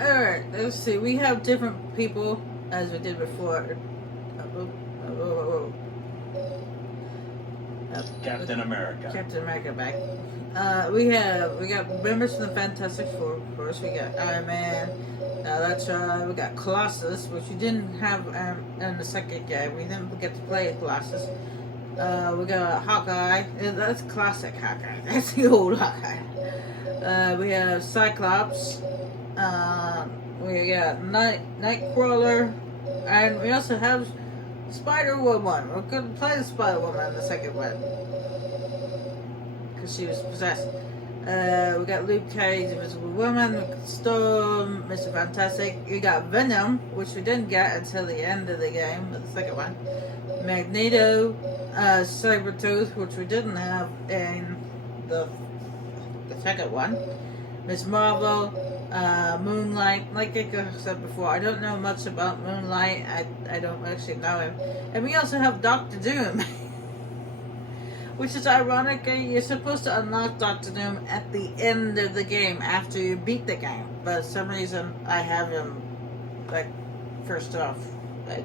Alright, let's see. We have different people as we did before. Captain America. Captain America back. We got members from the Fantastic Four, of course. We got Iron Man, Elektra. We got Colossus, which we didn't have in the second game. We didn't get to play Colossus. We got Hawkeye. That's classic Hawkeye. That's the old Hawkeye. We have Cyclops. We got Nightcrawler, and we also have Spider-Woman. We're going to play the Spider-Woman in the second one because she was possessed. We got Luke Cage, Invisible Woman, Storm, Mr. Fantastic. We got Venom, which we didn't get until the end of the game, the second one. Magneto, Sabretooth, which we didn't have in the second one. Miss Marvel, Moonlight. Like I said before, I don't know much about Moonlight. I don't actually know him. And we also have Doctor Doom. Which is ironic. You're supposed to unlock Doctor Doom at the end of the game after you beat the game. But for some reason I have him like first off.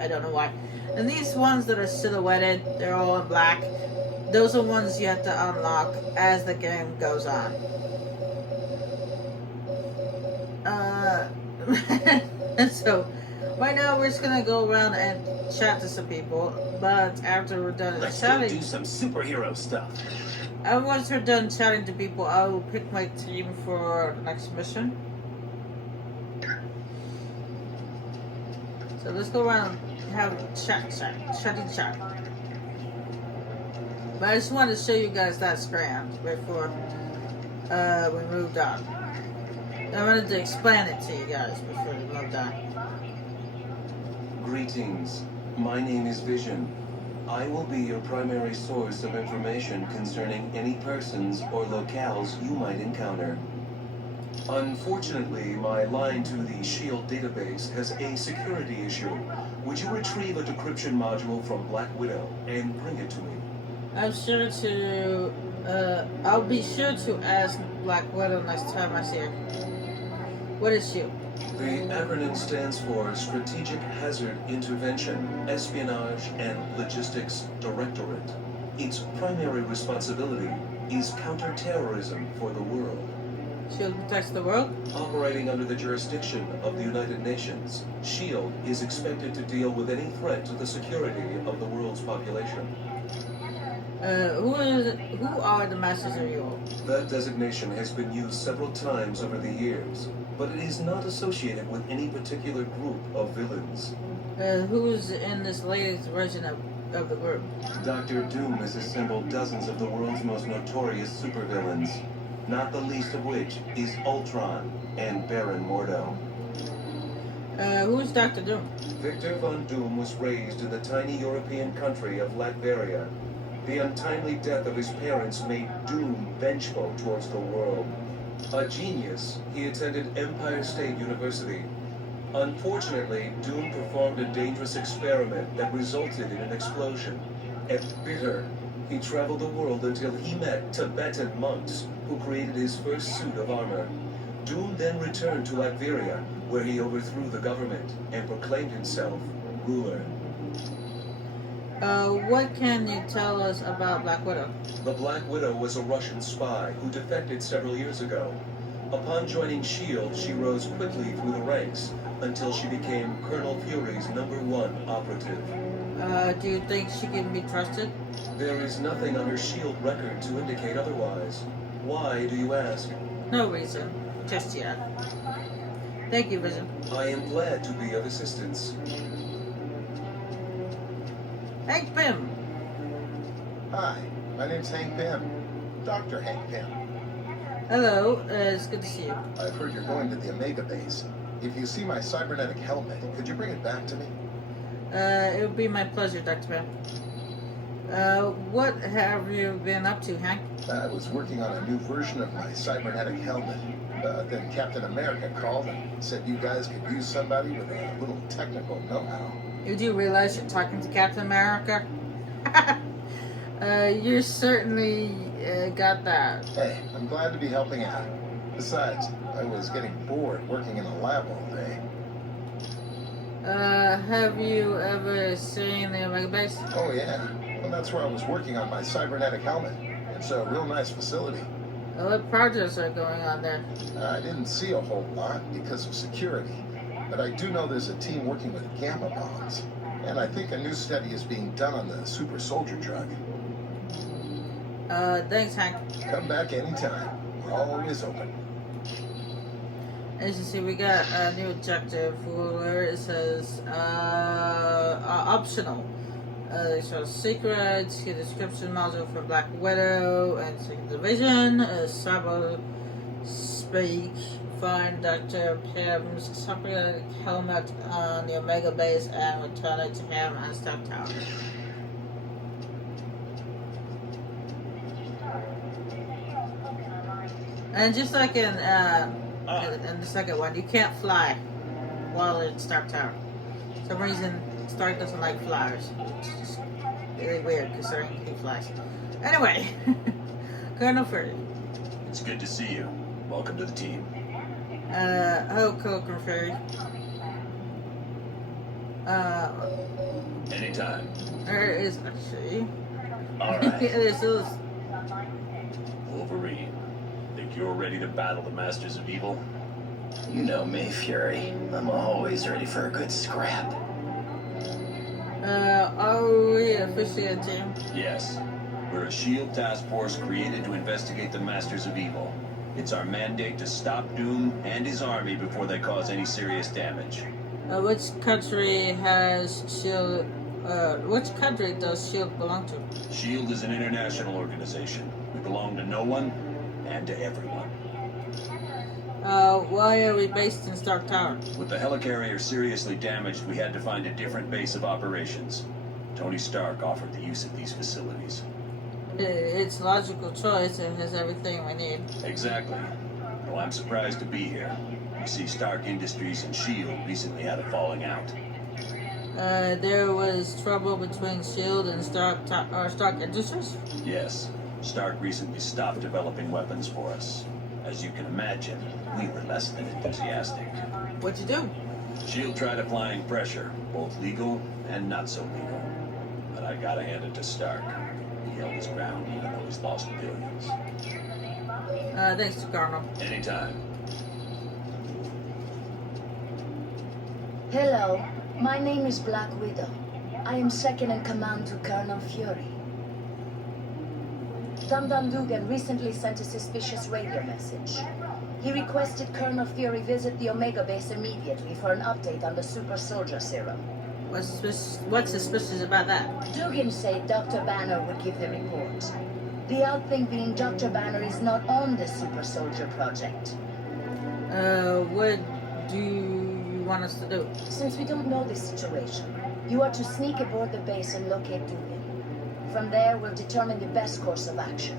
I don't know why. And these ones that are silhouetted, they're all in black. Those are ones you have to unlock as the game goes on. So right now we're just gonna go around and chat to some people, but after we're done Let's chatting, go do some superhero stuff. once we're done chatting to people, I will pick my team for the next mission. So let's go around and have a chat. But I just wanted to show you guys that scram before we moved on. I wanted to explain it to you guys before we moved on. Greetings. My name is Vision. I will be your primary source of information concerning any persons or locales you might encounter. Unfortunately, my line to the SHIELD database has a security issue. Would you retrieve a decryption module from Black Widow and bring it to me? I'll be sure to ask Black Widow next time I see her. What is SHIELD? The acronym stands for Strategic Hazard Intervention, Espionage, and Logistics Directorate. Its primary responsibility is counterterrorism for the world. SHIELD protects the world? Operating under the jurisdiction of the United Nations, SHIELD is expected to deal with any threat to the security of the world's population. Who are the Masters of Evil? That designation has been used several times over the years, but it is not associated with any particular group of villains. Who's in this latest version of the group? Dr. Doom has assembled dozens of the world's most notorious supervillains, not the least of which is Ultron and Baron Mordo. Who's Dr. Doom? Victor Von Doom was raised in the tiny European country of Latveria. The untimely death of his parents made Doom vengeful towards the world. A genius, he attended Empire State University. Unfortunately, Doom performed a dangerous experiment that resulted in an explosion. And bitter, he traveled the world until he met Tibetan monks who created his first suit of armor. Doom then returned to Latveria, where he overthrew the government and proclaimed himself ruler. What can you tell us about Black Widow? The Black Widow was a Russian spy who defected several years ago. Upon joining SHIELD, she rose quickly through the ranks until she became Colonel Fury's #1 operative. Do you think she can be trusted? There is nothing on her SHIELD record to indicate otherwise. Why, do you ask? No reason. Just yet. Thank you, Vision. I am glad to be of assistance. Hank Pym. Hi, my name's Hank Pym. Dr. Hank Pym. Hello, it's good to see you. I've heard you're going to the Omega base. If you see my cybernetic helmet, could you bring it back to me? It would be my pleasure, Dr. Pym. What have you been up to, Hank? I was working on a new version of my cybernetic helmet. Then Captain America called and said you guys could use somebody with a little technical know-how. You do realize you're talking to Captain America? You certainly got that. Hey, I'm glad to be helping out. Besides, I was getting bored working in a lab all day. Have you ever seen the Omega Base? Oh, yeah. Well, that's where I was working on my cybernetic helmet. It's a real nice facility. What projects are going on there? I didn't see a whole lot because of security, but I do know there's a team working with gamma bombs. And I think a new study is being done on the super soldier drug. Thanks, Hank. Come back anytime. We're always open. As you see, we got a new objective where it says optional. It shows secrets, the description module for Black Widow and Secret Division, Cyber Speak, find Dr. Pym's cybernetic helmet on the Omega Base and return it to him on Stark Tower. And just like in the second one, you can't fly while in Stark Tower. For some reason, Stark doesn't like flyers. It's just really weird considering he flies. Anyway, Colonel Fury. It's good to see you. Welcome to the team. Hello, Colonel Fury. Anytime. There is actually. All right. This is. Wolverine. Think you're ready to battle the Masters of Evil? You know me, Fury. I'm always ready for a good scrap. Are we officially a team? Yes. We're a SHIELD task force created to investigate the Masters of Evil. It's our mandate to stop Doom and his army before they cause any serious damage. Which country has SHIELD? Which country does SHIELD belong to? SHIELD is an international organization. We belong to no one and to everyone. Why are we based in Stark Tower? With the helicarrier seriously damaged, we had to find a different base of operations. Tony Stark offered the use of these facilities. It's a logical choice and has everything we need. Exactly. Well, I'm surprised to be here. You see, Stark Industries and SHIELD recently had a falling out. There was trouble between SHIELD and Stark Industries? Yes. Stark recently stopped developing weapons for us. As you can imagine, we were less than enthusiastic. What'd you do? SHIELD tried applying pressure, both legal and not so legal. But I gotta hand it to Stark. He held his ground even though he's lost billions. Thanks to Colonel. Anytime. Hello, my name is Black Widow. I am second in command to Colonel Fury. Dum Dum Dugan recently sent a suspicious radio message. He requested Colonel Fury visit the Omega Base immediately for an update on the super soldier serum. What's suspicious about that? Dugan said Dr. Banner would give the report. The odd thing being Dr. Banner is not on the super soldier project. What do you want us to do? Since we don't know the situation, you are to sneak aboard the base and locate Dugan. From there, we'll determine the best course of action.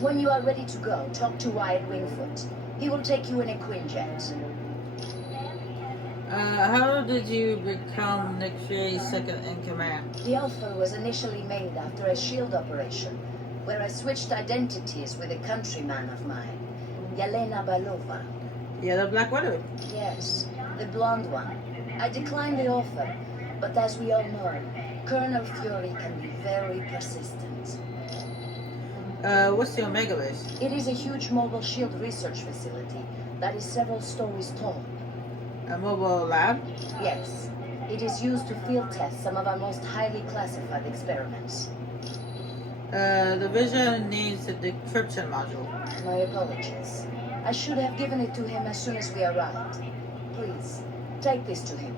When you are ready to go, talk to Wyatt Wingfoot. He will take you in a Quinjet. How did you become Nick Fury's second in command? The offer was initially made after a SHIELD operation, where I switched identities with a countryman of mine, Yelena Belova. Yeah, the Black Widow. Yes, the blonde one. I declined the offer, but as we all know, Colonel Fury can be very persistent. What's the Omega Base? It is a huge mobile SHIELD research facility that is several stories tall. A mobile lab? Yes, it is used to field test some of our most highly classified experiments. The Vision needs a decryption module. My apologies. I should have given it to him as soon as we arrived. Please, take this to him.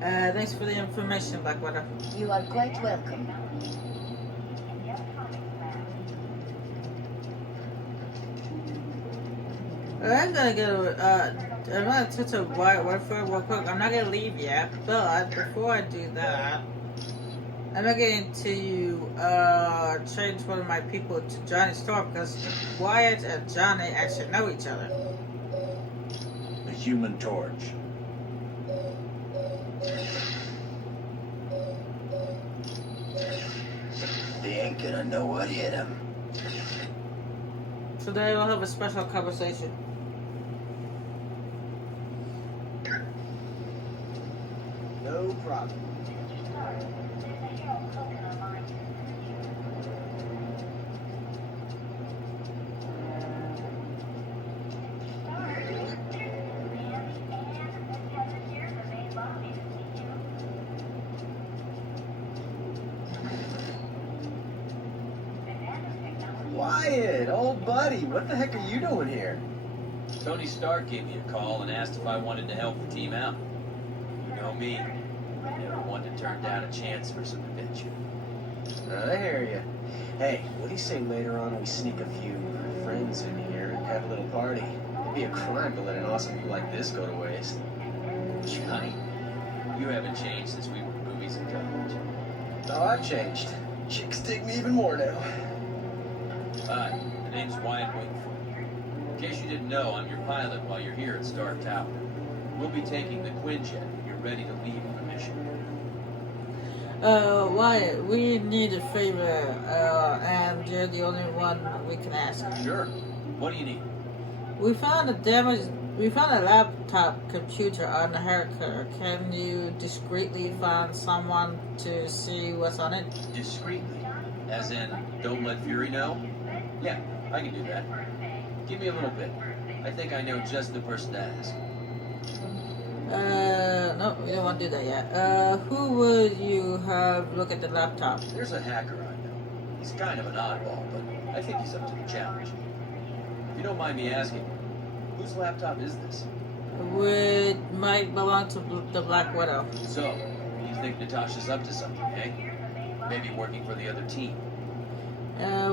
Thanks for the information, Black Widow. You are quite welcome. I'm gonna go, I'm gonna touch a Wyatt Wingfoot real quick. I'm not gonna leave yet, but before I do that, I'm going to change one of my people to Johnny Storm because Wyatt and Johnny actually know each other. The Human Torch. They ain't gonna know what hit him. So they will have a special conversation. No problem. Wyatt, old buddy, what the heck are you doing here? Tony Stark gave me a call and asked if I wanted to help the team out. You know me. Never one to turn down a chance for some adventure. I hear you. Hey, what do you say later on we sneak a few friends in here and have a little party? It'd be a crime to let an awesome group like this go to waste. Johnny, you haven't changed since we were movies in college. Oh, I've changed. Chicks dig me even more now. Hi, the name's Wyatt Wingfoot. In case you didn't know, I'm your pilot while you're here at Stark Tower. We'll be taking the Quinjet when you're ready to leave on the mission. Wyatt, we need a favor, and you're the only one we can ask. Sure. What do you need? We found a laptop computer on the Hurricane. Can you discreetly find someone to see what's on it? Discreetly. As in, don't let Fury know? Yeah, I can do that. Give me a little bit. I think I know just the person to ask. No, we don't want to do that yet. Who would you have look at the laptop? There's a hacker I know. He's kind of an oddball, but I think he's up to the challenge. If you don't mind me asking, whose laptop is this? Might belong to the Black Widow. So, you think Natasha's up to something, eh? Maybe working for the other team.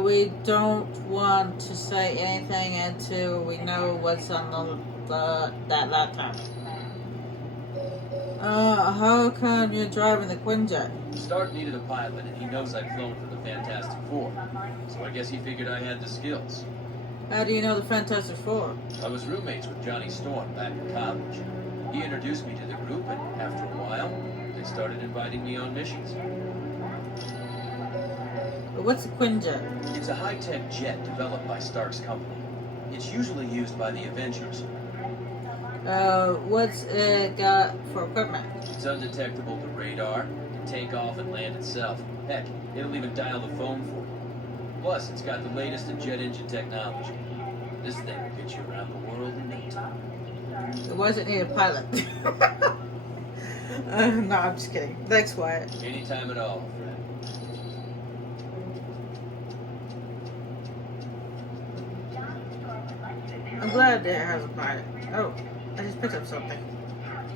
We don't want to say anything until we know what's on that laptop. How come you're driving the Quinjet? Stark needed a pilot, and he knows I've flown for the Fantastic Four. So I guess he figured I had the skills. How do you know the Fantastic Four? I was roommates with Johnny Storm back in college. He introduced me to the group, and after a while, they started inviting me on missions. What's a Quinjet? It's a high-tech jet developed by Stark's company. It's usually used by the Avengers. What's it got for equipment? It's undetectable to radar, can take off and land itself. Heck, it'll even dial the phone for you. Plus, it's got the latest in jet engine technology. This thing will get you around the world in no time. Why does it need a pilot? No, I'm just kidding. Thanks, Wyatt. Anytime at all, friend. I'm glad it has a pilot. Oh, I just picked up something.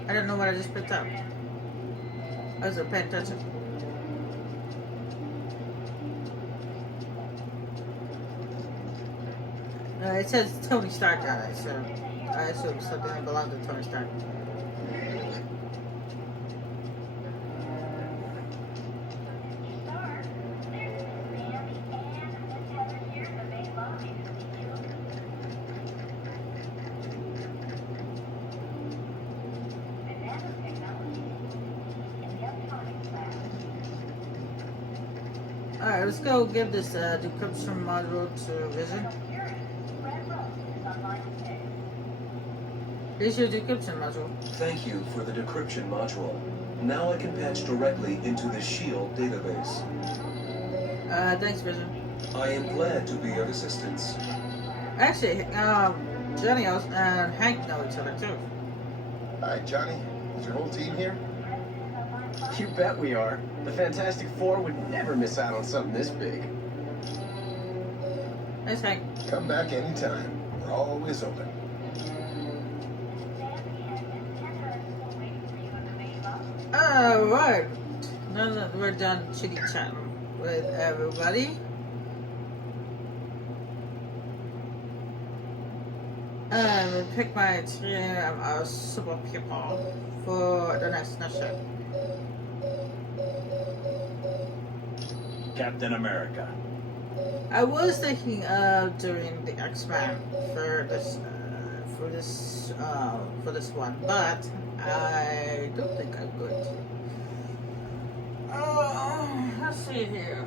I don't know what I just picked up. I wasn't paying attention. It says Tony Stark on it, so I assume something that belongs to Tony Stark. Alright, let's go give this decryption module to Vision. Here's your decryption module. Thank you for the decryption module. Now I can patch directly into the SHIELD database. Thanks, Vision. I am glad to be of assistance. Actually, Johnny and Hank know each other too. Hi, Johnny. Is your whole team here? You bet we are. The Fantastic Four would never miss out on something this big. Thanks, Hank. Come back anytime. We're always open. Alright. Now that we're done chitty chatting with everybody, I will pick my team of super people for the next mission. Captain America. I was thinking of doing the X-Men for this one, but I don't think I'm good. Let's see here.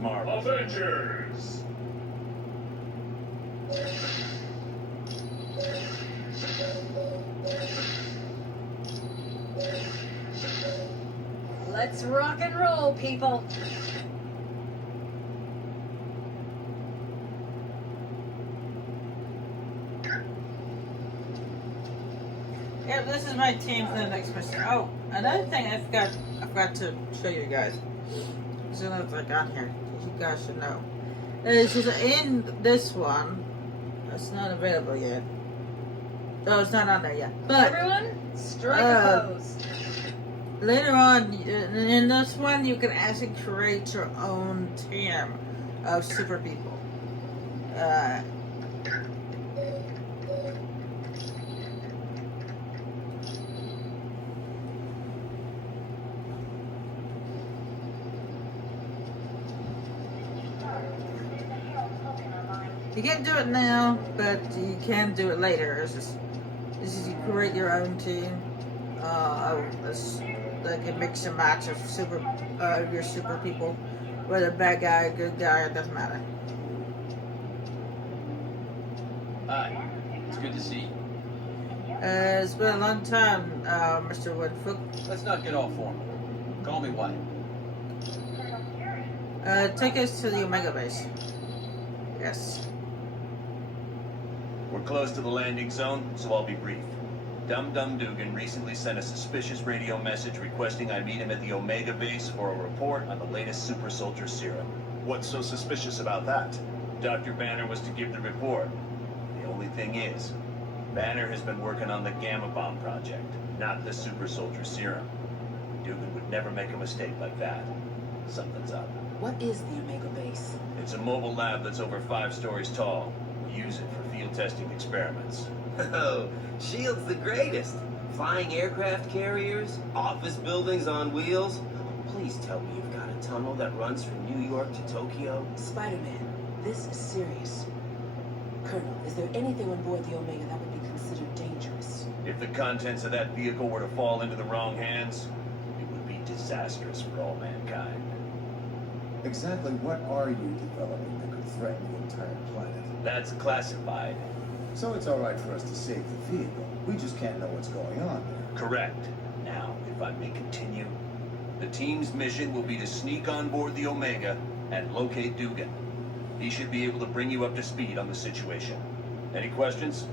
marvelous. Avengers! Let's rock and roll, people. Yep, this is my team for the next mission. Oh, another thing I forgot to show you guys. As soon as I got here, you guys should know. It's just in this one. It's not available yet. Oh, it's not on there yet. But Everyone, strike a pose. later on, in this one, you can actually create your own team of super people. You can't do it now, but you can do it later. This is you create your own team. It's like a mix and match of your super people, whether bad guy, good guy, it doesn't matter. Hi, it's good to see you. It's been a long time, Mr. Woodfoot. Let's not get all formal. Call me White. Take us to the Omega base. Yes. We're close to the landing zone, so I'll be brief. Dum Dum Dugan recently sent a suspicious radio message requesting I meet him at the Omega base for a report on the latest super soldier serum. What's so suspicious about that? Dr. Banner was to give the report. The only thing is, Banner has been working on the Gamma Bomb project, not the super soldier serum. Dugan would never make a mistake like that. Something's up. What is the Omega base? It's a mobile lab that's over 5 stories tall. We use it for field testing experiments. Oh, S.H.I.E.L.D.'s the greatest. Flying aircraft carriers, office buildings on wheels. Please tell me you've got a tunnel that runs from New York to Tokyo. Spider-Man, this is serious. Colonel, is there anything on board the Omega that would be considered dangerous? If the contents of that vehicle were to fall into the wrong hands, it would be disastrous for all mankind. Exactly what are you developing that could threaten the entire planet? That's classified. So it's all right for us to save the vehicle. We just can't know what's going on there. Correct. Now, if I may continue, the team's mission will be to sneak on board the Omega and locate Dugan. He should be able to bring you up to speed on the situation. Any questions?